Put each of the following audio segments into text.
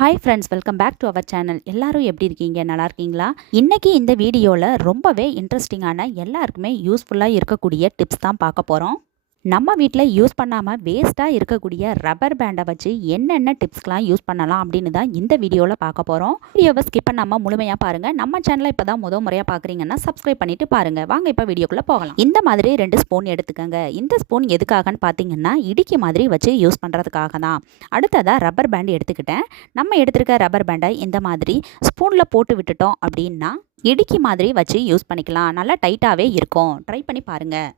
Hi friends welcome back to our channel எல்லாரும் எப்படி இருக்கீங்க? நல்லா இருக்கீங்களா? இன்னைக்கு இந்த வீடியோவில் ரொம்பவே இன்ட்ரெஸ்டிங்கான எல்லாருக்குமே யூஸ்ஃபுல்லாக இருக்கக்கூடிய டிப்ஸ் தான் பார்க்க போகிறோம் நம்ம வீட்டில் யூஸ் பண்ணாமல் வேஸ்ட்டாக இருக்கக்கூடிய ரப்பர் பேண்டை வச்சு என்னென்ன டிப்ஸ்க்கெலாம் யூஸ் பண்ணலாம் அப்படின்னு தான் இந்த வீடியோவில் பார்க்க போகிறோம் வீடியோவை ஸ்கிப் பண்ணாமல் முழுமையாக பாருங்கள் நம்ம சேனலை இப்போ தான் முதல் முறையாக பார்க்குறீங்கன்னா சப்ஸ்கிரைப் பண்ணிட்டு பாருங்கள் வாங்க இப்போ வீடியோக்குள்ளே போகலாம். இந்த மாதிரி ரெண்டு ஸ்பூன் எடுத்துக்கோங்க. இந்த ஸ்பூன் எதுக்காகன்னு பார்த்தீங்கன்னா இடிக்கி மாதிரி வச்சு யூஸ் பண்ணுறதுக்காக தான். அடுத்ததாக ரப்பர் பேண்ட் எடுத்துக்கிட்டேன். நம்ம எடுத்திருக்க ரப்பர் பேண்டை இந்த மாதிரி ஸ்பூனில் போட்டு விட்டுட்டோம் அப்படின்னா இடுக்கி மாதிரி வச்சு யூஸ் பண்ணிக்கலாம். நல்லா டைட்டாகவே இருக்கும். ட்ரை பண்ணி பாருங்கள்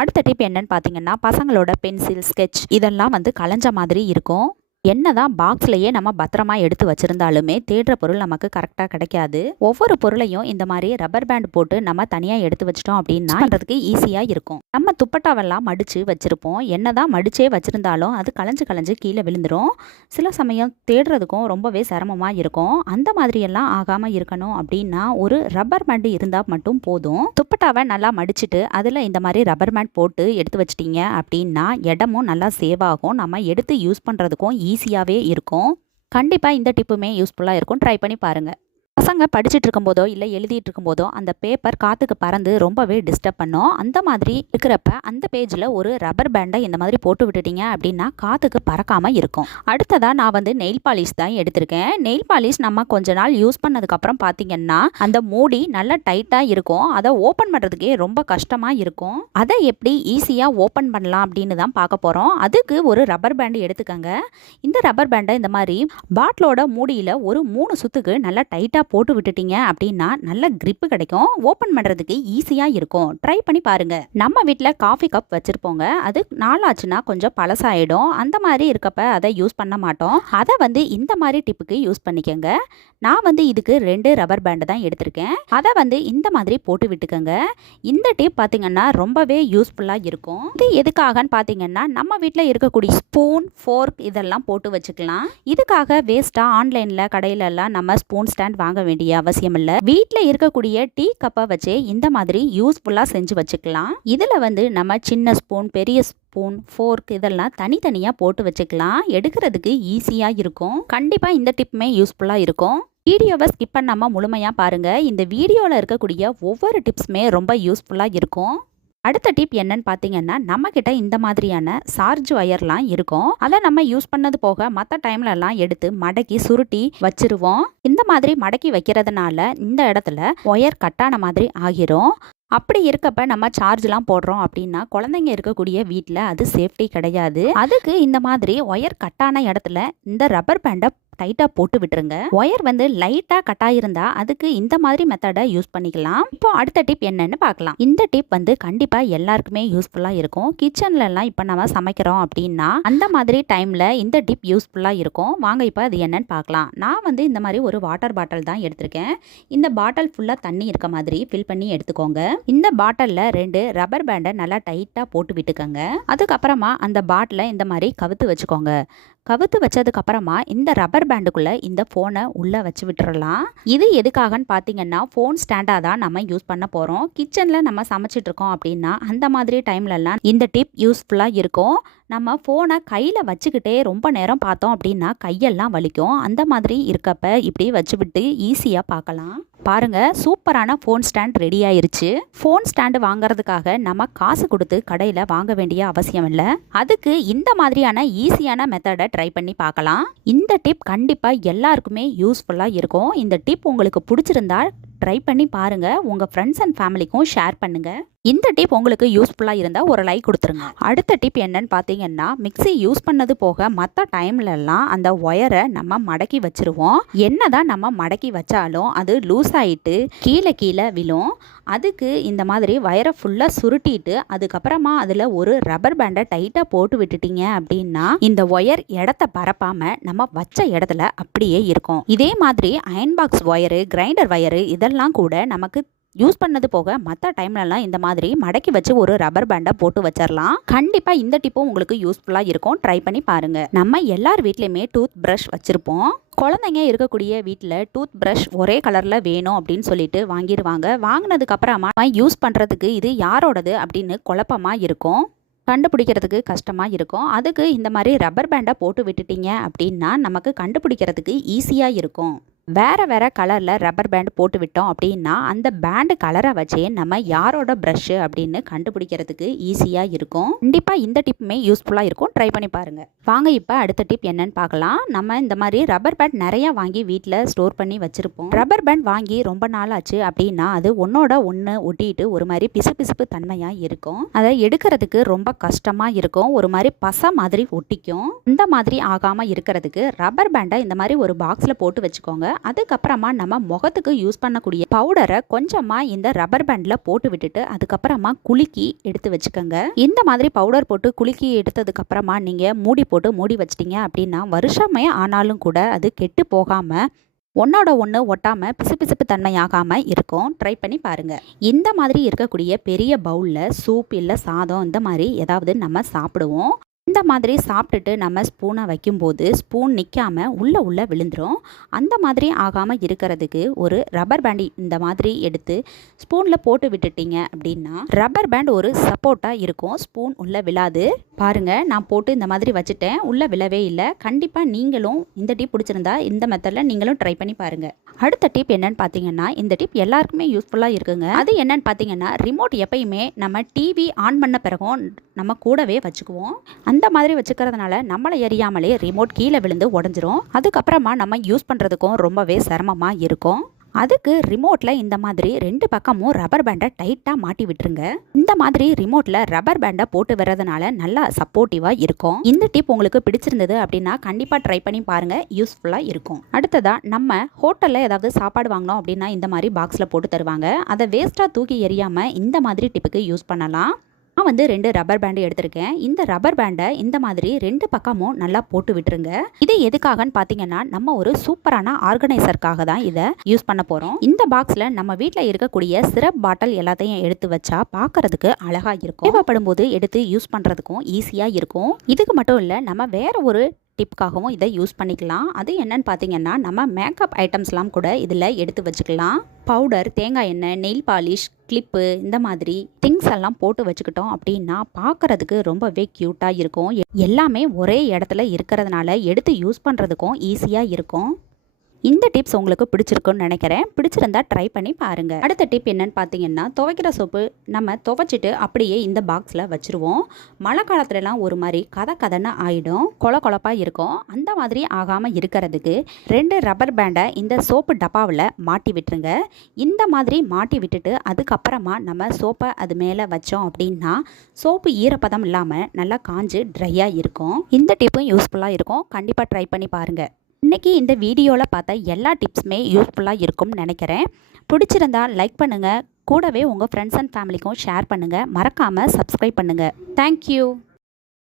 அடுத்த டிப் என்னன்னு பார்த்தீங்கன்னா பசங்களோட பென்சில் ஸ்கெட்ச் இதெல்லாம் வந்து கலைஞ்ச மாதிரி இருக்கும். என்னதான் பாக்ஸ்லயே நம்ம பத்திரமா எடுத்து வச்சிருந்தாலுமே தேடுற பொருள் நமக்கு கரெக்டாக கிடைக்காது. ஒவ்வொரு பொருளையும் இந்த மாதிரி ரப்பர் பேண்ட் போட்டு நம்ம தனியாக எடுத்து வச்சிட்டோம் அப்படின்னா பண்ணுறதுக்கு ஈஸியாக இருக்கும். நம்ம துப்பட்டாவெல்லாம் மடித்து வச்சிருப்போம். என்னதான் மடிச்சே வச்சிருந்தாலும் அது கலைஞ்சு கலைஞ்சு கீழே விழுந்துரும். சில சமயம் தேடுறதுக்கும் ரொம்பவே சிரமமாக இருக்கும். அந்த மாதிரியெல்லாம் ஆகாமல் இருக்கணும் அப்படின்னா ஒரு ரப்பர் பேண்ட் இருந்தால் மட்டும் போதும். துப்பட்டாவை நல்லா மடிச்சிட்டு அதில் இந்த மாதிரி ரப்பர் பேண்ட் போட்டு எடுத்து வச்சிட்டீங்க அப்படின்னா இடமும் நல்லா சேவ் ஆகும். நம்ம எடுத்து யூஸ் பண்ணுறதுக்கும் ஈஸியாகவே இருக்கும். கண்டிப்பாக இந்த டிப்புமே யூஸ்ஃபுல்லாக இருக்கும். ட்ரை பண்ணி பாருங்கள் பசங்க படிச்சுட்டு இருக்கும்போதோ இல்லை எழுதிட்டு இருக்கும்போதோ அந்த பேப்பர் காற்றுக்கு பறந்து ரொம்பவே டிஸ்டர்ப் பண்ணும். அந்த மாதிரி இருக்கிறப்ப அந்த பேஜில் ஒரு ரப்பர் பேண்டை இந்த மாதிரி போட்டு விட்டுட்டீங்க அப்படின்னா காற்றுக்கு பறக்காமல் இருக்கும். அடுத்ததாக நான் வந்து நெயில் பாலிஷ் தான் எடுத்திருக்கேன். நெயில் பாலிஷ் நம்ம கொஞ்ச நாள் யூஸ் பண்ணதுக்கப்புறம் பார்த்தீங்கன்னா அந்த மூடி நல்லா டைட்டாக இருக்கும். அதை ஓப்பன் பண்ணுறதுக்கே ரொம்ப கஷ்டமாக இருக்கும். அதை எப்படி ஈஸியாக ஓப்பன் பண்ணலாம் அப்படின்னு தான் பார்க்க போகிறோம் அதுக்கு ஒரு ரப்பர் பேண்டு எடுத்துக்கோங்க. இந்த ரப்பர் பேண்டை இந்த மாதிரி பாட்டிலோட மூடியில் ஒரு மூணு சுத்துக்கு நல்லா டைட்டாக போட்டு விட்டுட்டீங்க அப்படின்னா நல்ல கிரிப்பு கிடைக்கும். ஓப்பன் பண்ணுறதுக்கு ஈஸியாக இருக்கும். ட்ரை பண்ணி பாருங்கள் நம்ம வீட்டில் காஃபி கப் வச்சுருப்போங்க. அது நாளாச்சுன்னா கொஞ்சம் பழசாயிடும். அந்த மாதிரி இருக்கப்ப அதை யூஸ் பண்ண மாட்டோம். அதை வந்து இந்த மாதிரி டிப்புக்கு யூஸ் பண்ணிக்கோங்க. நான் வந்து இதுக்கு ரெண்டு ரப்பர் பேண்டு தான் எடுத்திருக்கேன். அதை வந்து இந்த மாதிரி போட்டு விட்டுக்கோங்க. இந்த டிப் பார்த்தீங்கன்னா ரொம்பவே யூஸ்ஃபுல்லாக இருக்கும். இது எதுக்காகன்னு பார்த்தீங்கன்னா நம்ம வீட்டில் இருக்கக்கூடிய ஸ்பூன் ஃபோர்க் இதெல்லாம் போட்டு வச்சுக்கலாம். இதுக்காக வேஸ்ட்டாக ஆன்லைனில் கடையிலலாம் நம்ம ஸ்பூன் ஸ்டாண்ட் வாங்க வேண்டிய அவசியம் இல்லை வீட்டில் இருக்கக்கூடிய டீ கப்பை வச்சே இந்த மாதிரி யூஸ்ஃபுல்லாக செஞ்சு வச்சுக்கலாம். இதில் வந்து நம்ம சின்ன ஸ்பூன் பெரிய ஸ்பூன் ஃபோர்க் இதெல்லாம் தனித்தனியாக போட்டு வச்சுக்கலாம். எடுக்கிறதுக்கு ஈஸியாக இருக்கும். கண்டிப்பாக இந்த டிப்புமே யூஸ்ஃபுல்லாக இருக்கும். வீடியோவை ஸ்கிப் பண்ணாமல் முழுமையாக பாருங்கள் இந்த வீடியோவில் இருக்கக்கூடிய ஒவ்வொரு டிப்ஸுமே ரொம்ப யூஸ்ஃபுல்லாக இருக்கும். அடுத்த டிப் என்னன்னு பார்த்தீங்கன்னா நம்மக்கிட்ட இந்த மாதிரியான சார்ஜ் ஒயர்லாம் இருக்கும். அதை நம்ம யூஸ் பண்ணது போக மற்ற டைம்லலாம் எடுத்து மடக்கி சுருட்டி வச்சிருவோம். இந்த மாதிரி மடக்கி வைக்கிறதுனால இந்த இடத்துல ஒயர் கட்டான மாதிரி ஆகிரும். அப்படி இருக்கப்ப நம்ம சார்ஜ்லாம் போடுறோம் அப்படின்னா குழந்தைங்க இருக்கக்கூடிய வீட்டில் அது சேஃப்டி கிடையாது. அதுக்கு இந்த மாதிரி ஒயர் கட்டான இடத்துல இந்த ரப்பர் பேண்டை டைட்டாக போட்டு விட்டுருங்க. ஒயர் வந்து லைட்டாக கட்டாயிருந்தா அதுக்கு இந்த மாதிரி மெத்தடை யூஸ் பண்ணிக்கலாம். இப்போ அடுத்த டிப் என்னன்னு பார்க்கலாம். இந்த டிப் வந்து கண்டிப்பாக எல்லாருக்குமே யூஸ்ஃபுல்லாக இருக்கும். கிச்சன்லலாம் இப்போ நம்ம சமைக்கிறோம் அப்படின்னா அந்த மாதிரி டைமில் இந்த டிப் யூஸ்ஃபுல்லாக இருக்கும். வாங்க இப்போ அது என்னன்னு பார்க்கலாம். நான் வந்து இந்த மாதிரி ஒரு வாட்டர் பாட்டில் தான் எடுத்திருக்கேன். இந்த பாட்டில் ஃபுல்லாக தண்ணி இருக்க மாதிரி ஃபில் பண்ணி எடுத்துக்கோங்க. இந்த பாட்டிலில் ரெண்டு ரப்பர் பேண்டை நல்லா டைட்டாக போட்டு விட்டுக்கோங்க. அதுக்கப்புறமா அந்த பாட்டிலை இந்த மாதிரி கவுத்து வச்சுக்கோங்க. கவுத்து வச்சதுக்கு அப்புறமா இந்த ரப்பர் பேண்டுக்குள்ள இந்த ஃபோனை உள்ளே வச்சு விட்டுறலாம். இது எதுக்காகன்னு பார்த்தீங்கன்னா ஃபோன் ஸ்டாண்டாக தான் நம்ம யூஸ் பண்ண போகிறோம் கிச்சனில் நம்ம சமைச்சிட்டு இருக்கோம் அப்படின்னா அந்த மாதிரி டைம்லலாம் இந்த டிப் யூஸ்ஃபுல்லாக இருக்கும். நம்ம ஃபோனை கையில் வச்சுக்கிட்டே ரொம்ப நேரம் பார்த்தோம் அப்படின்னா கையெல்லாம் வலிக்கும். அந்த மாதிரி இருக்கப்ப இப்படி வச்சு விட்டு ஈஸியாக பார்க்கலாம். பாருங்க சூப்பரான ஃபோன் ஸ்டாண்ட் ரெடி ஆயிருச்சு. ஃபோன் ஸ்டாண்டு வாங்குறதுக்காக நம்ம காசு கொடுத்து கடையில் வாங்க வேண்டிய அவசியம் இல்லை. அதுக்கு இந்த மாதிரியான ஈஸியான மெத்தடை ட்ரை பண்ணி பார்க்கலாம். இந்த டிப் கண்டிப்பாக எல்லாருக்குமே யூஸ்ஃபுல்லாக இருக்கும். இந்த டிப் உங்களுக்கு பிடிச்சிருந்தா ட்ரை பண்ணி பாருங்கள் உங்கள் ஃப்ரெண்ட்ஸ் அண்ட் ஃபேமிலிக்கும் ஷேர் பண்ணுங்கள் இந்த டிப் உங்களுக்கு யூஸ்ஃபுல்லாக இருந்தால் ஒரு லைக் கொடுத்துருங்க. அடுத்த டிப் என்னன்னு பார்த்தீங்கன்னா மிக்ஸி யூஸ் பண்ணது போக மற்ற டைம்லலாம் அந்த ஒயரை நம்ம மடக்கி வச்சிருவோம். என்னதான் நம்ம மடக்கி வச்சாலும் அது லூஸ் ஆயிட்டு கீழே கீழே விழும். அதுக்கு இந்த மாதிரி வயரை ஃபுல்லாக சுருட்டிட்டு அதுக்கப்புறமா அதில் ஒரு ரப்பர் பேண்டை டைட்டாக போட்டு விட்டுட்டீங்க அப்படின்னா இந்த ஒயர் இடத்த பரப்பாமல் நம்ம வச்ச இடத்துல அப்படியே இருக்கும். இதே மாதிரி iron box wire grinder wire இதெல்லாம் கூட நமக்கு யூஸ் பண்ணது போக மற்ற டைம்லலாம் இந்த மாதிரி மடக்கி வச்சு ஒரு ரப்பர் பேண்டை போட்டு வச்சிடலாம் கண்டிப்பாக இந்த டிப்பும் உங்களுக்கு யூஸ்ஃபுல்லாக இருக்கும். ட்ரை பண்ணி பாருங்க. நம்ம எல்லார் வீட்லேயுமே டூத் ப்ரஷ் வச்சுருப்போம். குழந்தைங்க இருக்கக்கூடிய வீட்டில் டூத் ப்ரஷ் ஒரே கலரில் வேணும் அப்படின்னு சொல்லிட்டு வாங்கிடுவாங்க வாங்கினதுக்கப்புறமா யூஸ் பண்ணுறதுக்கு இது யாரோடது அப்படின்னு குழப்பமாக இருக்கும். கண்டுபிடிக்கிறதுக்கு கஷ்டமாக இருக்கும். அதுக்கு இந்த மாதிரி ரப்பர் பேண்டை போட்டு விட்டுட்டீங்க அப்படின்னா நமக்கு கண்டுபிடிக்கிறதுக்கு ஈஸியாக இருக்கும். வேறு வேறு கலரில் ரப்பர் பேண்ட் போட்டு விட்டோம் அப்படின்னா அந்த பேண்டு கலரை வச்சே நம்ம யாரோட ப்ரஷ்ஷு அப்படின்னு கண்டுபிடிக்கிறதுக்கு ஈஸியாக இருக்கும். கண்டிப்பாக இந்த டிப்புமே யூஸ்ஃபுல்லாக இருக்கும். ட்ரை பண்ணி பாருங்கள் வாங்க இப்போ அடுத்த டிப் என்னன்னு பார்க்கலாம். நம்ம இந்த மாதிரி ரப்பர் பேண்ட் நிறையா வாங்கி வீட்டில் ஸ்டோர் பண்ணி வச்சுருப்போம். ரப்பர் பேண்ட் வாங்கி ரொம்ப நாள் ஆச்சு அப்படின்னா அது ஒன்றோட ஒன்று ஒட்டிட்டு ஒரு மாதிரி பிசு பிசுப்பு தன்மையாக இருக்கும். அதை எடுக்கிறதுக்கு ரொம்ப கஷ்டமாக இருக்கும். ஒரு மாதிரி பசை மாதிரி ஒட்டிக்கும். இந்த மாதிரி ஆகாமல் இருக்கிறதுக்கு ரப்பர் பேண்டை இந்த மாதிரி ஒரு பாக்ஸில் போட்டு வச்சுக்கோங்க. அதுக்கப்புறமா நம்ம முகத்துக்கு யூஸ் பண்ணக்கூடிய பவுடரை கொஞ்சமாக இந்த ரப்பர் பேண்டில் போட்டு விட்டுட்டு அதுக்கப்புறமா குலுக்கி எடுத்து வச்சுக்கோங்க. இந்த மாதிரி பவுடர் போட்டு குலுக்கி எடுத்ததுக்கப்புறமா நீங்கள் மூடி போட்டு மூடி வச்சிட்டீங்க அப்படின்னா வருஷமே ஆனாலும் கூட அது கெட்டு போகாமல் ஒன்றோட ஒன்று ஒட்டாமல் பிசுபிசுப்பு தன்மையாகாமல் இருக்கும். ட்ரை பண்ணி பாருங்கள் இந்த மாதிரி இருக்கக்கூடிய பெரிய பவுலில் சூப் இல்லை சாதம் இந்த மாதிரி ஏதாவது நம்ம சாப்பிடுவோம். இந்த மாதிரி சாப்பிட்டுட்டு நம்ம ஸ்பூனை வைக்கும்போது ஸ்பூன் நிற்காம உள்ளே உள்ளே விழுந்துரும். அந்த மாதிரி ஆகாமல் இருக்கிறதுக்கு ஒரு ரப்பர் பேண்ட் இந்த மாதிரி எடுத்து ஸ்பூனில் போட்டு விட்டுட்டீங்க அப்படின்னா ரப்பர் பேண்ட் ஒரு சப்போர்ட்டாக இருக்கும். ஸ்பூன் உள்ளே விழாது. பாருங்கள் நான் போட்டு இந்த மாதிரி வச்சுட்டேன். உள்ளே விழவே இல்லை. கண்டிப்பாக நீங்களும் இந்த டிப் பிடிச்சிருந்தா இந்த மெத்தடில் நீங்களும் ட்ரை பண்ணி பாருங்கள் அடுத்த டிப் என்னன்னு பார்த்தீங்கன்னா இந்த டிப் எல்லாருக்குமே யூஸ்ஃபுல்லாக இருக்குங்க. அது என்னன்னு பார்த்தீங்கன்னா ரிமோட் எப்பயுமே நம்ம டிவி ஆன் பண்ண பிறகும் நம்ம கூடவே வச்சுக்குவோம். அந்த மாதிரி வச்சுக்கிறதுனால நம்மளை எறியாமலே ரிமோட் கீழே விழுந்து உடஞ்சிரும். அதுக்கப்புறமா நம்ம யூஸ் பண்ணுறதுக்கும் ரொம்பவே சிரமமாக இருக்கும். அதுக்கு ரிமோட்டில் இந்த மாதிரி ரெண்டு பக்கமும் ரப்பர் பேண்டை டைட்டாக மாட்டி விட்டுருங்க. இந்த மாதிரி ரிமோட்டில் ரப்பர் பேண்டை போட்டு வர்றதுனால நல்லா சப்போர்ட்டிவாக இருக்கும். இந்த டிப் உங்களுக்கு பிடிச்சிருந்தது அப்படின்னா கண்டிப்பாக ட்ரை பண்ணி பாருங்கள் யூஸ்ஃபுல்லாக இருக்கும். அடுத்ததாக நம்ம ஹோட்டலில் ஏதாவது சாப்பாடு வாங்கினோம் அப்படின்னா இந்த மாதிரி பாக்ஸில் போட்டு தருவாங்க. அதை வேஸ்ட்டாக தூக்கி எறியாமல் இந்த மாதிரி டிப்புக்கு யூஸ் பண்ணலாம். நான் வந்து ரெண்டு ரப்பர் பேண்டு எடுத்திருக்கேன். இந்த ரப்பர் பேண்டை இந்த மாதிரி ரெண்டு பக்கமும் நல்லா போட்டு விட்டுருங்க. இது எதுக்காகன்னு பார்த்தீங்கன்னா நம்ம ஒரு சூப்பரான ஆர்கனைசருக்காக தான் இதை யூஸ் பண்ண போகிறோம் இந்த பாக்ஸில் நம்ம வீட்டில் இருக்கக்கூடிய சிரப் பாட்டில் எல்லாத்தையும் எடுத்து வச்சா பார்க்கறதுக்கு அழகாக இருக்கும். தேவைப்படும் போது எடுத்து யூஸ் பண்ணுறதுக்கும் ஈஸியாக இருக்கும். இதுக்கு மட்டும் இல்லை நம்ம வேற ஒரு டிப்காகவும் இதை யூஸ் பண்ணிக்கலாம். அது என்னன்னு பார்த்தீங்கன்னா நம்ம மேக்கப் ஐட்டம்ஸ்லாம் கூட இதில் எடுத்து வச்சுக்கலாம். பவுடர் தேங்காய் எண்ணெய் நெயில் பாலிஷ் கிளிப்பு இந்த மாதிரி திங்ஸ் எல்லாம் போட்டு வச்சுக்கிட்டோம் அப்படின்னா பார்க்கறதுக்கு ரொம்பவே க்யூட்டாக இருக்கும். எ- எல்லாமே ஒரே இடத்துல இருக்கிறதுனால எடுத்து யூஸ் பண்ணுறதுக்கும் ஈஸியாக இருக்கும். இந்த டிப்ஸ் உங்களுக்கு பிடிச்சிருக்குன்னு நினைக்கிறேன். பிடிச்சிருந்தா ட்ரை பண்ணி பாருங்க. அடுத்த டிப் என்னன்னு பார்த்தீங்கன்னா துவைக்கிற சோப்பு நம்ம துவைச்சிட்டு அப்படியே இந்த பாக்ஸில் வச்சிருவோம். மழை காலத்துலலாம் ஒரு மாதிரி கதை கதைன்னு ஆகிடும் கொல கொலப்பாக இருக்கும். அந்த மாதிரி ஆகாமல் இருக்கிறதுக்கு ரெண்டு ரப்பர் பேண்டை இந்த சோப்பு டப்பாவில் மாட்டி விட்டுருங்க. இந்த மாதிரி மாட்டி விட்டுட்டு அதுக்கப்புறமா நம்ம சோப்பை அது மேலே வச்சோம் அப்படின்னா சோப்பு ஈரப்பதம் இல்லாமல் நல்லா காஞ்சு ட்ரையாக இருக்கும். இந்த டிப்பும் யூஸ்ஃபுல்லாக இருக்கும். கண்டிப்பாக ட்ரை பண்ணி பாருங்கள் இன்றைக்கி இந்த வீடியோவில் பார்த்த எல்லா டிப்ஸுமே யூஸ்ஃபுல்லாக இருக்கும்னு நினைக்கிறேன். பிடிச்சிருந்தா லைக் பண்ணுங்கள் கூடவே உங்கள் ஃப்ரெண்ட்ஸ் அண்ட் ஃபேமிலிக்கும் ஷேர் பண்ணுங்கள் மறக்காமல் சப்ஸ்கிரைப் பண்ணுங்கள் தேங்க்யூ